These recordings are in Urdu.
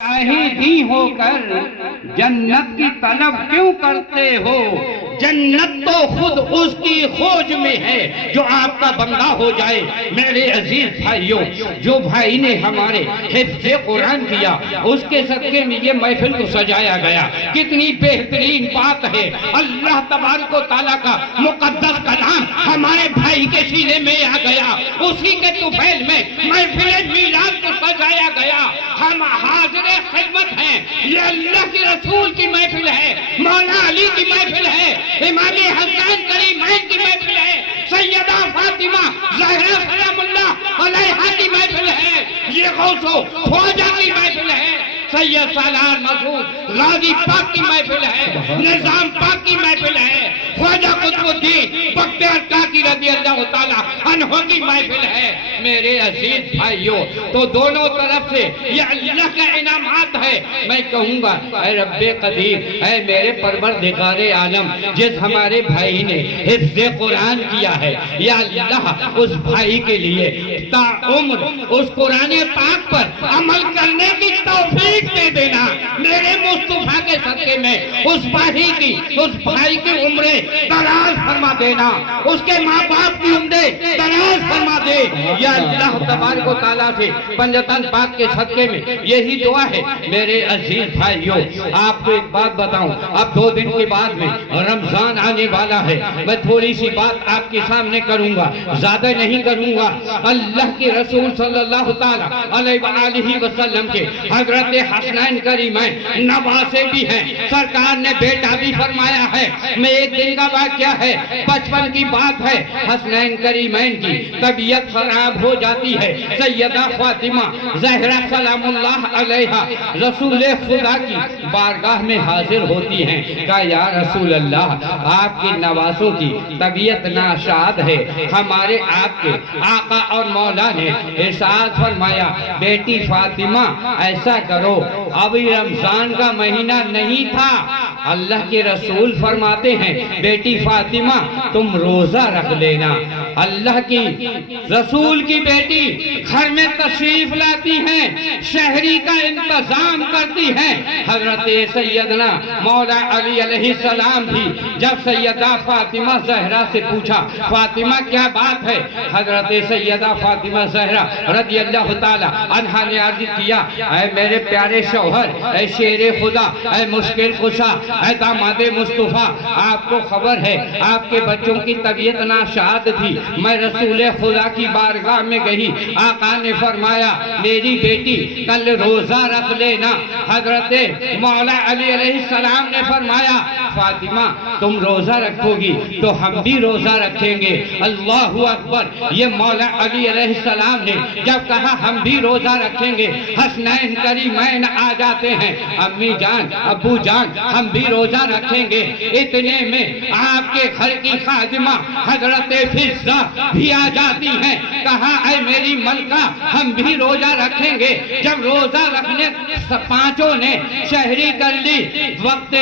شاہدی ہو کر جنت کی طلب کیوں کرتے ہو؟ جنت تو خود اس کی کھوج میں ہے جو آپ کا بندہ ہو جائے۔ میرے عزیز بھائیوں، جو بھائی نے ہمارے حفظ قرآن کیا، اس کے صدقے میں یہ محفل کو سجایا گیا۔ کتنی بہترین بات ہے، اللہ تبارک و تعالیٰ کا مقدس کلام ہمارے بھائی کے سینے میں آ گیا، اسی کے طفیل میں محفل میلاد کو سجایا گیا۔ ہم حاضر خدمت ہیں، یہ اللہ کے رسول کی محفل ہے، مولا علی کی محفل ہے، امام حسین کریمین کی محفل ہے، سیدہ فاطمہ زہرا سلام اللہ علیہا کی محفل ہے، یہ غوث و خواجہ کی محفل ہے، سید سالار مسعود غازی پاک کی محفل ہے، نظام پاک کی محفل ہے، خواجہ قطب الدین بختیار کاکی رضی اللہ تعالیٰ عنہ کی محفل ہے۔ میرے عزیز بھائیوں، تو دونوں طرف سے یہ اللہ کا انعامات ہے۔ میں کہوں گا، اے رب قدیر، اے میرے پروردگار عالم، جس ہمارے بھائی نے حفظ قرآن کیا ہے، یا اللہ اس بھائی کے لیے تا عمر اس قرآن پاک پر عمل کرنے کی توفیق دے دینا۔ میرے مصطفیٰ کے صدقے میں اس بھائی کی عمریں دراز فرما دینا، اس کے ماں باپ کی عمریں دراز فرما دے۔ یا اللہ تبارک و تعالیٰ سے پنجتن پاک کے صدقے میں یہی دعا ہے۔ میرے عزیز بھائیوں، آپ کو ایک بات بتاؤں، اب 2 دن کے بعد میں رمضان آنے والا ہے۔ میں تھوڑی سی بات آپ کے سامنے کروں گا، زیادہ نہیں کروں گا۔ اللہ کے رسول صلی اللہ تعالیٰ علیہ وآلہ وسلم کے حضرت حسنین کریمین نواسے بھی ہیں، سرکار نے بیٹا بھی فرمایا ہے۔ میں ایک دن کا واقعہ ہے، 55 کی بات ہے، حسنین کریمین کی طبیعت خراب ہو جاتی ہے۔ سیدہ فاطمہ زہرا سلام اللہ علیہا رسول خدا کی بارگاہ میں حاضر ہوتی ہیں۔ کہا یا رسول اللہ، آپ کی نواسوں کی طبیعت ناشاد ہے، ہمارے آپ کے آقا اور مولا نے ارشاد فرمایا، بیٹی فاطمہ ایسا کرو، ابھی رمضان کا مہینہ نہیں تھا، اللہ کے رسول فرماتے ہیں بیٹی فاطمہ تم روزہ رکھ لینا۔ اللہ کی رسول کی بیٹی گھر میں تشریف لاتی ہیں، شہری کا انتظام کرتی ہیں۔ حضرت سیدنا مولا علی علیہ السلام بھی جب سیدہ فاطمہ زہرا سے پوچھا، فاطمہ کیا بات ہے؟ حضرت سیدہ فاطمہ زہرا رضی اللہ تعالیٰ عنہا نے عرض کیا، اے میرے پیارے شوہر، اے شیر خدا، اے مشکل کشا، اے داماد مصطفیٰ، آپ کو خبر ہے آپ کے بچوں کی طبیعت ناشاد تھی، میں رسول خدا کی بارگاہ میں گئی، آقا نے فرمایا میری بیٹی کل روزہ رکھ لینا۔ حضرت مولا علی علیہ السلام نے فرمایا فاطمہ تم روزہ رکھو گی تو ہم بھی روزہ رکھیں گے۔ اللہ اکبر! یہ مولا علی علیہ السلام نے جب کہا ہم بھی روزہ رکھیں گے، حسنین کریمین آ جاتے ہیں، امی جان ابو جان ہم بھی روزہ رکھیں گے۔ اتنے میں آپ کے گھر کی خادمہ حضرت فضہ بھی آ جاتی ہیں، کہا اے میری ملکہ ہم بھی روزہ رکھیں گے۔ جب روزہ رکھنے پانچوں نے شہری کر لی، وقت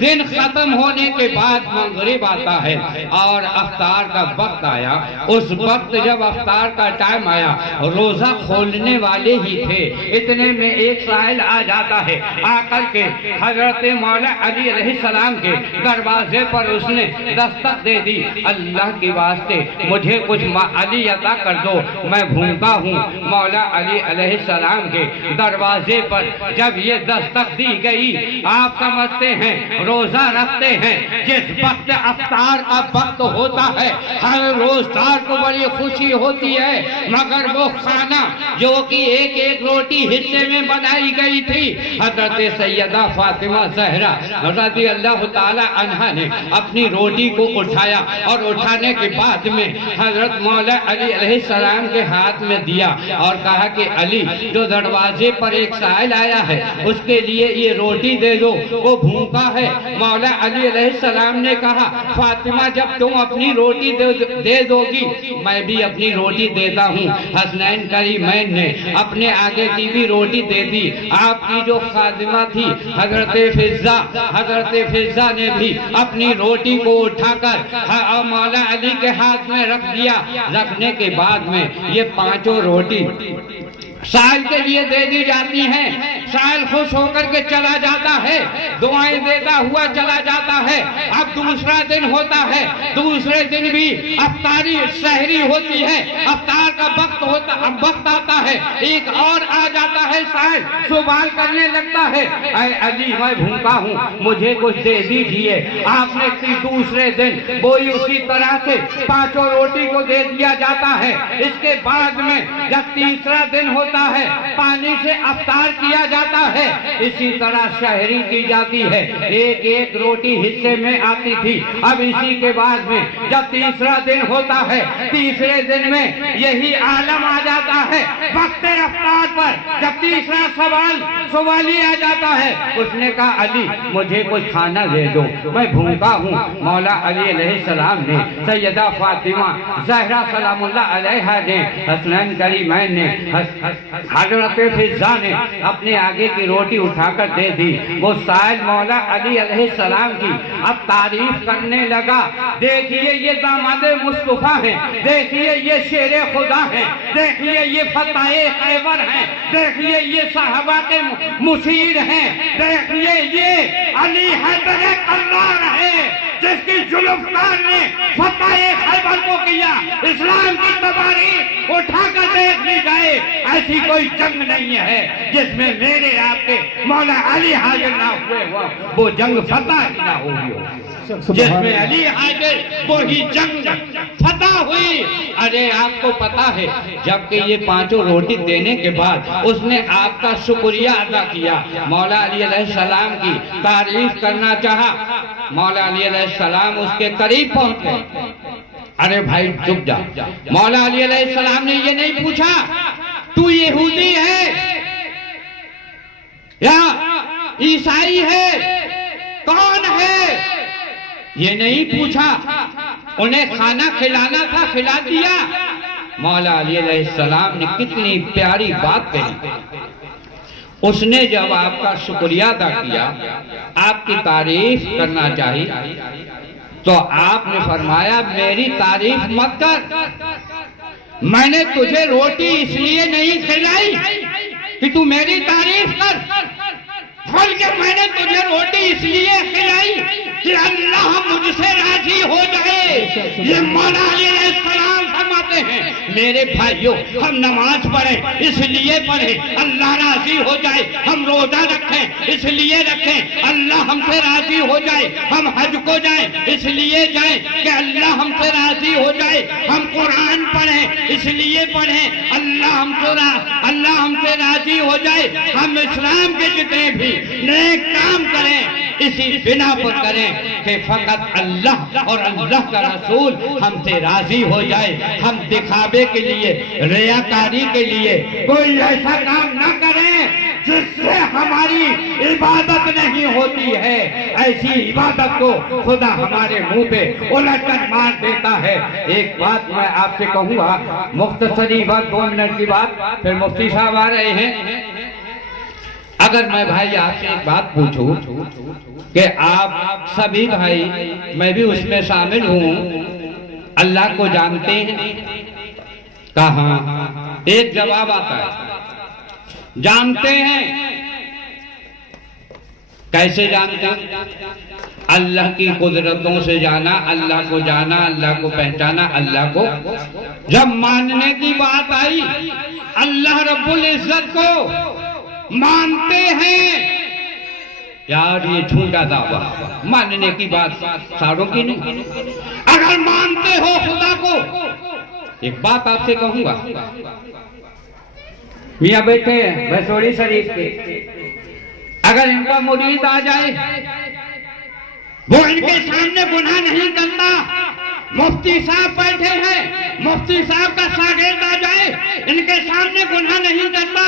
دن ختم ہونے کے بعد مغرب آتا ہے اور افطار کا وقت آیا۔ اس وقت جب افطار کا ٹائم آیا، روزہ کھولنے والے ہی تھے، اتنے میں ایک سائل آ جاتا ہے، آ کر کے حضرت مولا علی علیہ السلام کے دروازے پر اس نے دستک دے دی، اللہ کے واسطے مجھے کچھ علی عطا کر دو، میں بھوکا ہوں۔ مولا علی علیہ السلام کے دروازے پر جب یہ دستک دی گئی، آپ سمجھتے ہیں روزہ رکھتے ہیں، جس وقت افطار کا وقت ہوتا ہے ہر روزدار کو بڑی خوشی ہوتی ہے، مگر وہ کھانا جو کہ ایک ایک روٹی حصے میں بنائی گئی تھی، حضرت سیدہ فاطمہ زہرا رضی اللہ تعالی عنہا نے اپنی روٹی کو اٹھایا اور اٹھانے کے بعد میں حضرت مولا علی علیہ السلام کے ہاتھ میں دیا اور کہا کہ علی جو دروازے پر ایک سائل آیا ہے اس کے لیے یہ روٹی دے دو، وہ بھوکا ہے۔ مولا علی علیہ السلام نے کہا فاطمہ جب تم اپنی روٹی دے دو گی میں بھی اپنی روٹی دیتا ہوں۔ حسنین کریمین نے اپنے آگے کی بھی روٹی دے دی۔ آپ کی جو خادمہ تھی حضرت فضہ نے بھی اپنی روٹی کو اٹھا کر مولا علی کے ہاتھ میں رکھ دیا۔ رکھنے کے بعد میں یہ پانچوں روٹی سائل کے لیے دے دی جاتی ہیں، سائل خوش ہو کر کے چلا جاتا ہے، دعائیں دیتا ہوا چلا جاتا ہے۔ اب دوسرا دن ہوتا ہے، دوسرے دن بھی افطاری سحری ہوتی ہے، افطار کا وقت آتا ہے، ایک اور آ جاتا ہے، سائل سوال کرنے لگتا ہے، اے علی میں بھوکا ہوں، مجھے کچھ دے دیجئے۔ آپ نے دوسرے دن وہی اسی طرح سے 5 روٹی کو دے دیا جاتا ہے۔ اس کے بعد میں جب تیسرا دن ہوتا ہے، پانی سے افطار کیا جاتا ہے، اسی طرح سحری کی جاتی ہے، ایک ایک روٹی حصے میں آتی تھی۔ اب اسی کے بعد میں جب تیسرا دن ہوتا ہے، تیسرے دن میں یہی عالم آ جاتا ہے، وقت افطار پر جب تیسرا سوالی آ جاتا ہے، اس نے کہا علی مجھے کچھ کھانا دے دو، میں بھوکا ہوں۔ مولا علی علیہ السلام نے، سیدہ فاطمہ زہرا سلام اللہ علیہا نے، حسنین کریمین نے، حضرت فضا نے اپنے آگے کی روٹی اٹھا کر دے دی۔ وہ سائل مولا علی علیہ السلام کی اب تعریف کرنے لگا، دیکھیے یہ داماد مصطفیٰ ہیں، دیکھیے یہ شیر خدا ہیں، دیکھیے یہ فتح خیبر ہیں، دیکھیے یہ صحابہ کے مشیر ہیں، دیکھیے یہ علی حیدر کرار ہے جس کی جلوکار نے فتح خیبر کو کیا۔ اسلام کی تباریخ اٹھا کر دیکھ لی جائے، ایسی کوئی جنگ نہیں ہے جس میں میرے آپ کے مولا علی حاضر نہ ہوئے ہوا، وہ جنگ فتح ہی نہ ہوئی ہو۔ جس میں علی حاضر وہی جنگ فتح ہوئی۔ ارے آپ کو پتا ہے جبکہ یہ 5 روٹی دینے کے بعد اس نے آپ کا شکریہ ادا کیا، مولا علی علیہ السلام کی تعریف کرنا چاہا، مولا علی علیہ السلام اس کے قریب پہنچ گئے۔ ارے بھائی چپ جا، مولا علی علیہ السلام نے یہ نہیں پوچھا تو یہودی ہے یا عیسائی ہے، کون ہے، یہ نہیں پوچھا، انہیں کھانا کھلانا تھا، کھلا دیا۔ مولا علی علیہ السلام نے کتنی پیاری بات کہی، اس نے جب آپ کا شکریہ ادا کیا، آپ کی تعریف کرنا چاہی، تو آپ نے فرمایا میری تعریف مت کر، میں نے تجھے روٹی اس لیے نہیں کھلائی کہ تو میری تعریف کر، بلکہ میں نے تجھے روٹی اس لیے کھلائی کہ اللہ مجھ سے راضی ہو جائے۔ یہ مولا علی علیہ السلام فرماتے ہیں میرے بھائیوں، ہم نماز پڑھیں اس لیے پڑھیں اللہ راضی ہو جائے، ہم روزہ رکھیں اس لیے رکھیں اللہ ہم سے راضی ہو جائے، ہم حج کو جائیں اس لیے جائیں کہ اللہ ہم سے راضی ہو جائے، ہم قرآن پڑھیں اس لیے پڑھیں اللہ ہم سے راضی ہو جائے، ہم اسلام کے جتنے بھی نیک کام کریں اسی بنا پر کریں کہ فقط اللہ اور اللہ کا رسول ہم سے راضی ہو جائے۔ ہم دکھاوے کے لیے، ریاکاری کے لیے کوئی ایسا کام نہ کریں جس سے ہماری عبادت نہیں ہوتی ہے، ایسی عبادت کو خدا ہمارے منہ پہ الٹ کر مار دیتا ہے۔ ایک بات میں آپ سے کہوں گا، مختصری بات، 2 منٹ کی بات، پھر مفتی صاحب آ رہے ہیں۔ اگر میں بھائی آپ سے ایک بات پوچھوں کہ آپ سبھی بھائی، میں بھی اس میں شامل ہوں، اللہ کو جانتے ہیں؟ کہاں؟ ایک جواب آتا ہے جانتے ہیں۔ کیسے جانتے ہیں؟ اللہ کی قدرتوں سے جانا، اللہ کو جانا، اللہ کو پہچانا، اللہ کو جب ماننے کی بات آئی، اللہ رب العزت کو مانتے ہیں۔ یار یہ جھوٹا دعویٰ، ماننے کی بات ساروں کی نہیں۔ اگر مانتے ہو خدا کو، ایک بات آپ سے کہوں گا، میاں بیٹھے ہیں بھیسوڑی شریف کے، اگر ان کا مرید آ جائے، وہ ان کے سامنے گناہ نہیں کرتا، مفتی صاحب بیٹھے ہیں، مفتی صاحب کا شاگرد آ جائے، ان کے سامنے گناہ نہیں کرتا،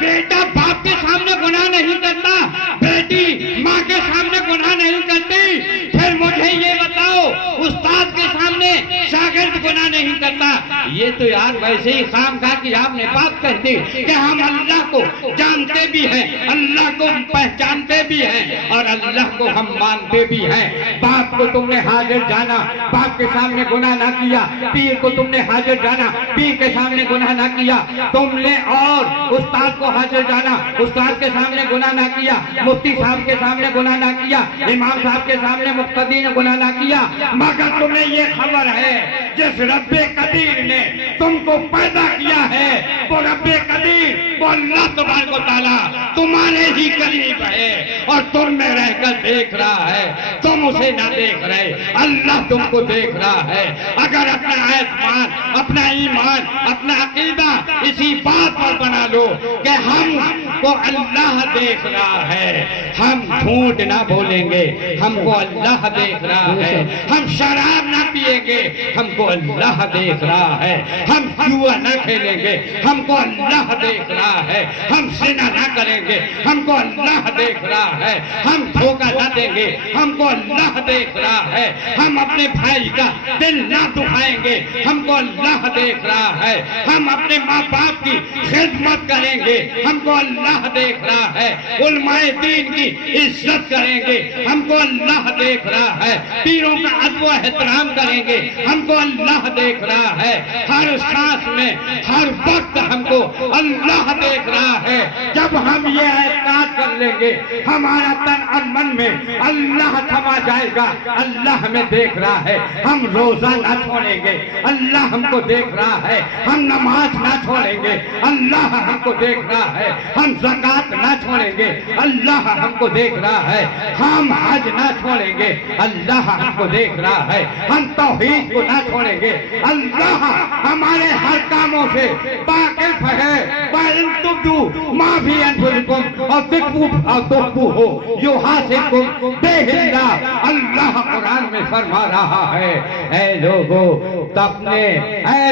بیٹا باپ کے سامنے گناہ نہیں کرتا، بیٹی ماں کے سامنے گناہ نہیں کرتی، پھر مجھے یہ بتاؤ استاد کے سامنے شاگرد گناہ نہیں کرتا، یہ تو یار ویسے ہی خام کھا کہ آپ نے بات کہہ دی کہ ہم اللہ کو جانتے بھی ہیں، اللہ کو پہچانتے بھی ہیں اور اللہ کو ہم مانتے بھی ہیں۔ باپ کو تم نے حاضر جانا، باپ کے سامنے گناہ نہ کیا، پیر کو تم نے حاضر جانا، پیر کے سامنے گناہ نہ کیا، تم نے اور استاد کو حاضر جانا، استاد کے سامنے گناہ نہ کیا، مفتی صاحب کے سامنے گناہ نہ کیا، امام صاحب کے سامنے مقتدی نے گناہ نہ کیا، مگر تمہیں یہ خبر ہے جس رب قدیر نے تم کو پیدا کیا ہے وہ رب قدیر، وہ اللہ تبارک و تعالیٰ تمہارے ہی قریب ہے اور تم میں رہ کر دیکھ رہا ہے، تم اسے نہ دیکھ رہے، اللہ تم کو دیکھ رہا ہے۔ اگر اپنا اعتماد، اپنا ایمان، اپنا عقیدہ اسی بات پر بنا لو کہ ہم کو اللہ دیکھ رہا ہے، ہم جھوٹ نہ بولیں گے، ہم کو اللہ دیکھ رہا ہے، ہم شراب نہ پیئیں گے، ہم کو اللہ دیکھ رہا ہے، ہم جوا نہ کھیلیں گے، ہم کو اللہ دیکھ رہا ہے، ہم زنا نہ کریں گے، ہم کو اللہ دیکھ رہا ہے، ہم دھوکہ نہ دیں گے، ہم کو اللہ دیکھ رہا ہے، ہم اپنے بھائی کا دل نہ دکھائیں گے، ہم کو اللہ دیکھ رہا ہے، ہم اپنے ماں باپ کی خدمت کریں گے، ہم کو اللہ دیکھ رہا ہے، علماء دین کی عزت کریں گے، ہم کو اللہ دیکھ رہا ہے، پیروں کا ادب و احترام کریں گے، ہم کو اللہ دیکھ رہا ہے، ہر سانس میں ہر وقت ہم کو اللہ دیکھ رہا ہے۔ جب ہم یہ اعتقاد کر لیں گے ہمارا تن اور من میں اللہ سما جائے گا، اللہ ہمیں دیکھ رہا ہے، ہم روزہ نہ چھوڑیں گے، اللہ ہم کو دیکھ رہا ہے، ہم نماز نہ چھوڑیں گے، اللہ ہم کو دیکھ رہا ہے، ہم زکوٰۃ نہ چھوڑیں گے، اللہ ہم کو دیکھ رہا ہے، ہم حج نہ چھوڑیں گے، اللہ ہم کو دیکھ رہا ہے، ہم توحید کو نہ چھوڑیں گے، اللہ ہمارے ہر کاموں سے واقف ہے۔ وَإِن تُبْدُوا مَا فِي أَنفُسِكُمْ أَوْ تُخْفُوهُ يُحَاسِبْكُم بِهِ اللَّهُ، اللہ قرآن میں فرما رہا ہے، اے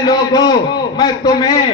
لوگو میں تمہیں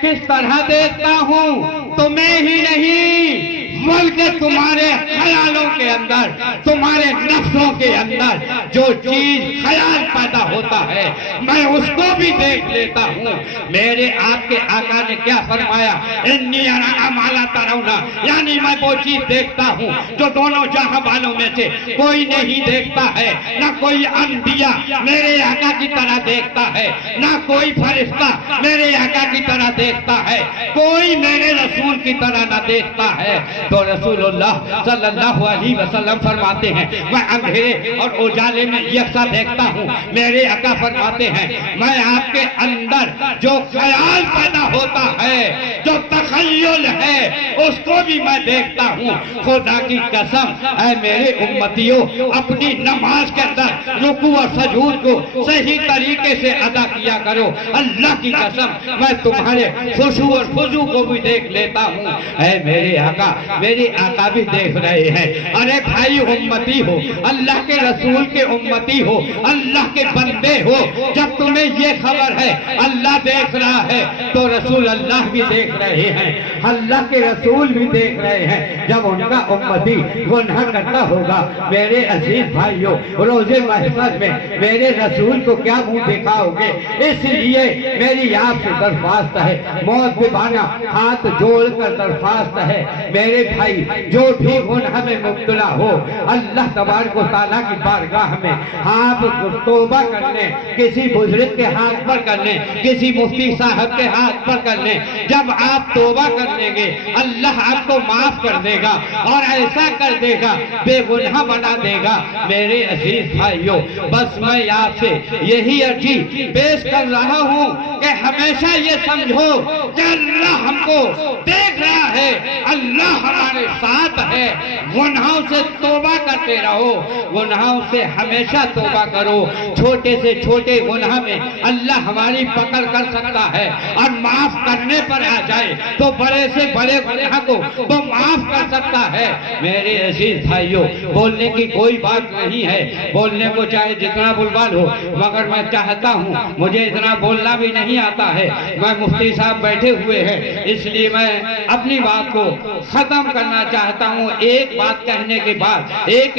کس طرح دیکھتا ہوں، تمہیں ہی نہیں بلکہ تمہارے خیالوں کے اندر، تمہارے نفسوں کے اندر جو چیز خیال پیدا ہوتا ہے میں اس کو بھی دیکھ لیتا ہوں۔ میرے آپ کے آقا نے کیا فرمایا؟ انی ارا ما لا ترون، یعنی میں وہ چیز دیکھتا ہوں جو دونوں جہاں والوں میں سے کوئی نہیں دیکھتا ہے، نہ کوئی انبیاء میرے آقا کی طرح دیکھتا ہے، نہ کوئی فرشتہ میرے آقا کی طرح دیکھتا ہے، کوئی میرے رسول کی طرح نہ دیکھتا ہے۔ تو رسول اللہ صلی اللہ علیہ وسلم فرماتے ہیں میں اندھیرے اور اجالے میں یکساں دیکھتا ہوں۔ میرے آقا فرماتے ہیں میں آپ کے اندر جو خیال پیدا ہوتا ہے، جو تخیل ہے، اس کو بھی میں دیکھتا ہوں۔ خدا کی قسم اے میرے امتیوں، اپنی نماز کے اندر رکوع اور سجود کو صحیح طریقے سے ادا کیا کرو۔ اللہ کی قسم میں تمہارے خشوع اور خضوع کو بھی دیکھ لیتا ہوں۔ اے میرے آقا، میرے آقا بھی دیکھ رہے ہیں۔ ارے بھائی امتی ہو، اللہ کے رسول کے امتی ہو، اللہ کے بندے ہو، جب تمہیں یہ خبر ہے اللہ دیکھ رہا ہے تو رسول اللہ بھی دیکھ رہے ہیں، اللہ کے رسول بھی دیکھ رہے ہیں۔ جب ان کا امتی گناہ کرتا ہوگا میرے عزیز بھائیوں، روز محشر میں میرے رسول کو کیا منہ دکھاؤ گے؟ اس لیے میری آپ سے درخواست ہے، معذبانہ ہاتھ جوڑ کر درخواست ہے، میرے بھائی جو بھی گناہ میں مبتلا ہو اللہ تبارک و تعالیٰ کی بارگاہ میں آپ توبہ کرنے، کسی بزرگ کے ہاتھ پر کرنے، کسی مفتی صاحب کے ہاتھ پر کرنے، جب آپ توبہ کر لیں گے اللہ آپ کو معاف کر دے گا اور ایسا کر دے گا، بے گناہ بنا دے گا۔ میرے عزیز بھائیوں، بس میں آپ سے یہی عرضی پیش کر رہا ہوں کہ ہمیشہ یہ سمجھو کہ اللہ ہم کو دیکھ رہا ہے، اللہ ہمارے ساتھ ہے۔ گناہوں سے توبہ کرتے رہو، گناہوں سے ہمیشہ توبہ کرو۔ چھوٹے سے چھوٹے گناہ میں اللہ ہماری پکڑ کر سکتا ہے اور معاف کرنے پر آ جائے تو بڑے سے بڑے گناہ کو وہ معاف کر سکتا ہے۔ میرے عزیز بھائیوں، بولنے کی کوئی بات نہیں ہے، بولنے کو چاہے جتنا بلبل ہو، مگر میں چاہتا ہوں مجھے اتنا بولنا بھی نہیں آتا ہے۔ میں مفتی صاحب بیٹھے ہوئے ہیں اس لیے میں اپنی بات کو ختم کرنا چاہتا ہوں۔ ایک بات کہنے کے بعد ایک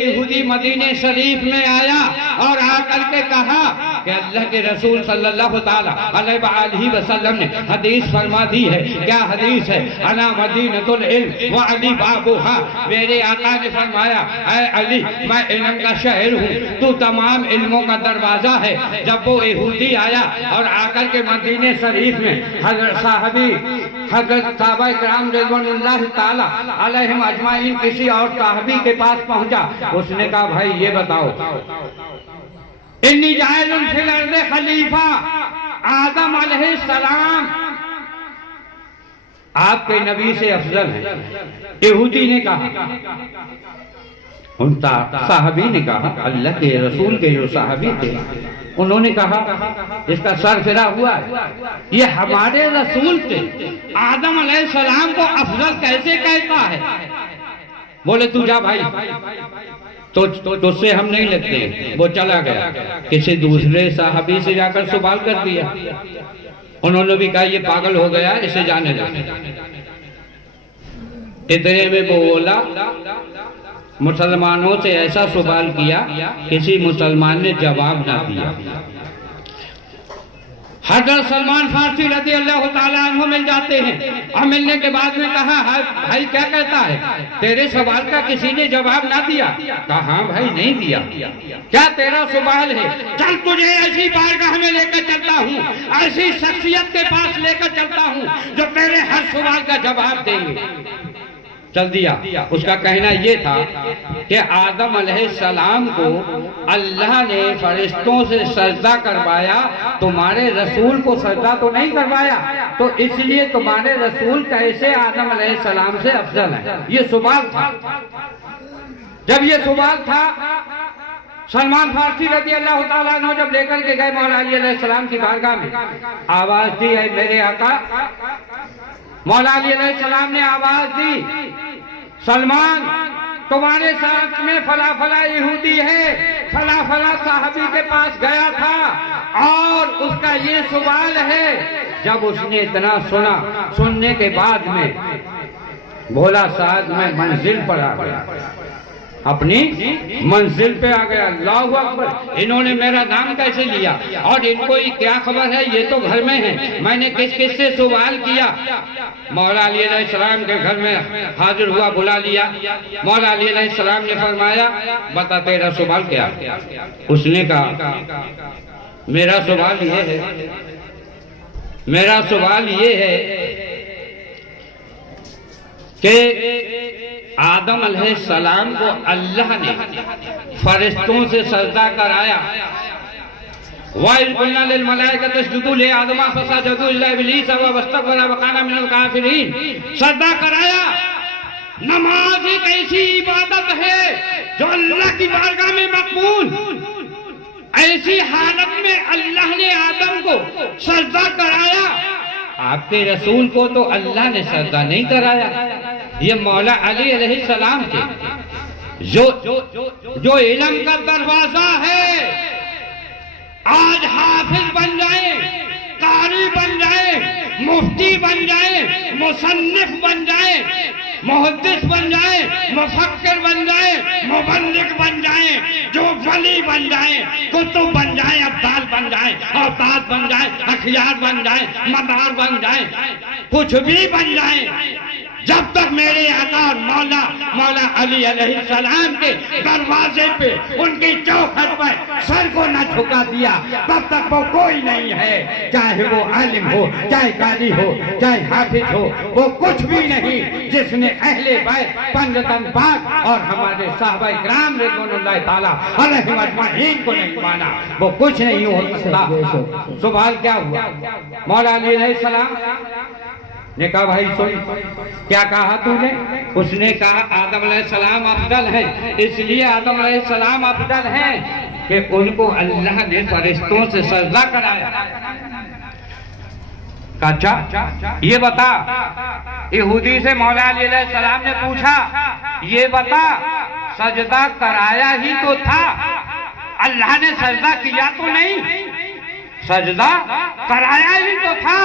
یہودی مدینہ شریف میں آیا اور آ کر کے کہا کہ اللہ کے رسول صلی اللہ تعالی علیہ وآلہ وسلم نے حدیث فرما دی ہے. کیا حدیث ہے؟ انا مدینۃ العلم وعلی بابھا. میرے آقا نے فرمایا اے علی میں علم کا شہر ہوں، تو تمام علموں کا دروازہ ہے. جب وہ یہودی آیا اور آ کر کے مدینہ شریف میں حضرت صحابہ کرام رضوان اللہ تعالی علیہم اجمعین کسی اور صحابی کے پاس پہنچا. اس نے کہا بھائی یہ بتاؤ، انی جاعل فی الارض خلیفہ، آدم علیہ السلام آپ کے نبی سے افضل ہے. یہودی نے کہا، ان صحابی نے کہا، اللہ کے رسول کے جو صحابی تھے انہوں نے کہا اس کا سر پھرا ہوا ہے، یہ ہمارے رسول تھے، آدم علیہ السلام کو افضل کیسے کہتا ہے؟ بولے تو جا بھائی، تو سے ہم نہیں لگتے. وہ چلا گیا، کسی دوسرے صحابی سے جا کر سوال کر دیا. انہوں نے بھی کہا یہ پاگل ہو گیا، اسے جانے دو. اتنے میں وہ بولا، مسلمانوں سے ایسا سوال کیا کسی مسلمان نے جواب نہ دیا. حضرت سلمان فارسی رضی اللہ تعالیٰ عنہ مل جاتے ہیں اور ملنے کے بعد میں کہا بھائی کیا کہتا ہے؟ تیرے سوال کا کسی نے جواب نہ دیا. کہا ہاں بھائی نہیں دیا. کیا تیرا سوال ہے؟ چل تجھے ایسی بارگاہ میں لے کر چلتا ہوں، ایسی شخصیت کے پاس لے کر چلتا ہوں جو تیرے ہر سوال کا جواب دیں گے. چل دیا. اس کا کہنا یہ تھا کہ آدم علیہ السلام کو اللہ نے فرشتوں سے سجدہ کروایا، تمہارے رسول کو سجدہ تو نہیں کروایا، تو اس لیے تمہارے رسول کیسے آدم علیہ السلام سے افضل ہے؟ یہ سوال تھا. جب یہ سوال تھا، سلمان فارسی رضی اللہ تعالیٰ عنہ جب لے کر کے گئے مولا علی علیہ السلام کی بارگاہ میں، آواز دی ہے میرے آقا. مولا علی علیہ السلام نے آواز دی، سلمان تمہارے ساتھ میں فلا فلا یہودی ہے، فلا فلا صحابی کے پاس گیا تھا اور اس کا یہ سوال ہے. جب اس نے اتنا سنا، سننے کے بعد میں بولا ساتھ میں منزل پر آ گیا، اپنی منزل پہ آ گیا. اللہ اکبر. انہوں نے میرا نام کیسے لیا اور ان کو کیا خبر ہے؟ یہ تو گھر میں ہے، میں نے کس کس سے سوال کیا؟ مولا علی علیہ السلام کے گھر میں حاضر ہوا، بلا لیا. مولا علی علیہ السلام نے فرمایا بتا تیرا سوال کیا؟ اس نے کہا میرا سوال یہ ہے، میرا سوال یہ ہے کہ آدم علیہ السلام کو اللہ نے فرشتوں سے سجدہ کرایا. وَإِذْ قُلْنَا لِلْمَلَائِكَةِ اسْجُدُوا لِآدَمَ فَسَجَدُوا إِلَّا إِبْلِيسَ وَاسْتَكْبَرَ وَكَانَ مِنَ الْكَافِرِينَ. سجدہ کرایا. نماز ایک ایسی عبادت ہے جو اللہ کی بارگاہ میں مقبول. ایسی حالت میں اللہ نے آدم کو سجدہ کرایا. آپ کے رسول کو تو اللہ نے سجدہ نہیں کرایا. یہ مولا علی علیہ السلام تھے جو علم کا دروازہ ہے. آج حافظ بن جائیں، قاری بن جائیں، مفتی بن جائیں، مصنف بن جائیں، محدث بن جائیں، مفکر بن جائیں، مبلغ بن جائیں، جو ولی بن جائیں، کتب بن جائیں، ابدال بن جائیں، اوتاد بن جائیں، اخیار بن جائیں، مدار بن جائیں، کچھ بھی بن جائیں، جب تک میرے آقا اور مولا علی علیہ السلام کے دروازے پہ ان کی چوکھٹ پر سر کو نہ جھکا دیا تب تک وہ کوئی نہیں ہے. چاہے وہ عالم ہو، چاہے قاضی ہو، چاہے حافظ ہو، وہ کچھ بھی نہیں جس نے اہل بیت پنجتن پاک اور ہمارے صحابہ کرام رضوان اللہ تعالیٰ علیہم اجمعین کو نہیں مانا، وہ کچھ نہیں ہو سکتا. سوال کیا ہوا؟ مولا علی علیہ السلام نے کہا بھائی سن، کیا کہا تو نے؟ اس نے کہا آدم علیہ السلام افضل ہے، اس لیے آدم علیہ السلام افضل ہیں کہ ان کو اللہ نے فرشتوں سے سجدہ کرایا. اچھا یہ بتا، یہودی سے مولا علی علیہ السلام نے پوچھا یہ بتا سجدہ کرایا ہی تو تھا، اللہ نے سجدہ کیا تو نہیں؟ سجدہ کرایا ہی تو تھا،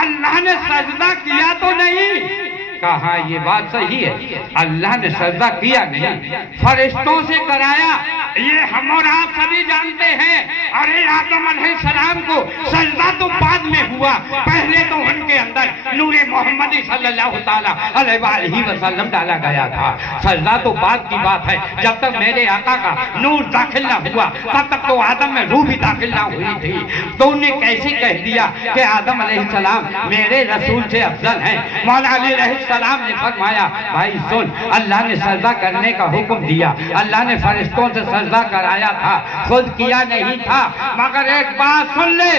اللہ نے سجدہ کیا تو نہیں؟ کہا ہاں یہ بات صحیح ہے، اللہ نے سجدہ کیا نہیں، فرشتوں سے کرایا، یہ ہم اور آپ سبھی جانتے ہیں۔ ارے آدم علیہ السلام کو سجدہ تو بعد میں ہوا، پہلے تو ان کے اندر نور محمدی صلی اللہ تعالیٰ علیہ وآلہ وسلم ڈالا گیا تھا۔ سجدہ تو بعد کی بات ہے، جب تک میرے آقا کا نور داخل نہ ہوا تب تک تو آدم میں روح بھی داخل نہ ہوئی تھی۔ تو انہیں کیسے کہہ دیا کہ آدم علیہ السلام میرے رسول سے افضل ہیں؟ مولا علی علیہ السلام نے فرمایا بھائی سن، اللہ نے سجدہ کرنے کا حکم دیا، اللہ نے فرشتوں سے سجدہ کرایا تھا، خود کیا نہیں تھا، مگر ایک بات سن لے،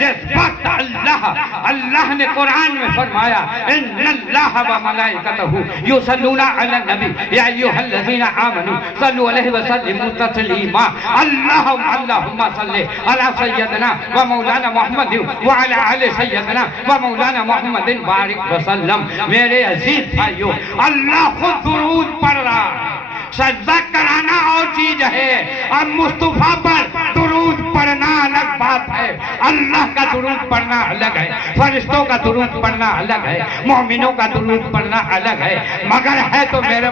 جس وقت اللہ نے قرآن میں فرمایا ان اللہ و ملائکتہ یصلون علی النبی یا ایھا الذین آمنوا صلوا علیہ وسلموا تسلیما، اللہم صلی علی سیدنا و مولانا محمد وعلی آل سیدنا و مولانا محمد بارک وسلم۔ میرے عزیز بھائیو، اللہ خود درود پڑھ رہا ہے، سجدہ کرانا اور چیز ہے، اور مصطفیٰ پر درود پڑھنا الگ بات ہے۔ اللہ کا درود پڑھنا الگ ہے، فرشتوں کا درود پڑھنا الگ ہے، مومنوں کا درود پڑھنا الگ ہے، مگر ہے تو میرے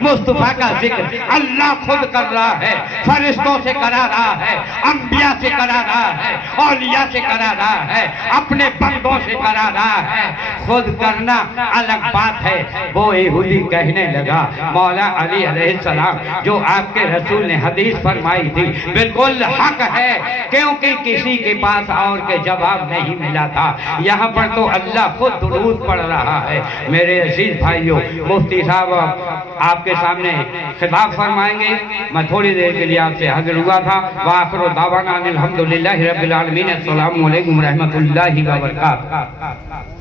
مصطفیٰ کا ذکر اللہ خود کر رہا ہے، فرشتوں سے کرا رہا ہے، انبیاء سے کرا رہا ہے، اولیاء سے کرا رہا ہے، اپنے بندوں سے کرا رہا ہے۔ خود کرنا الگ بات ہے۔ وہ یہودی کہنے لگا مولا علی علیہ السلام جو آپ کے رسول نے حدیث فرمائی تھی بالکل حق ہے، کیونکہ کسی کے پاس اور کے جواب نہیں ملا تھا، یہاں پر تو اللہ خود درود پڑھ رہا ہے۔ میرے عزیز بھائیو، مفتی صاحب آپ کے سامنے خطاب فرمائیں گے، میں تھوڑی دیر کے لیے آپ سے حاضر ہوا تھا۔ وآخر دعوانا الحمدللہ رب العالمین، السلام علیکم ورحمۃ اللہ وبرکاتہ۔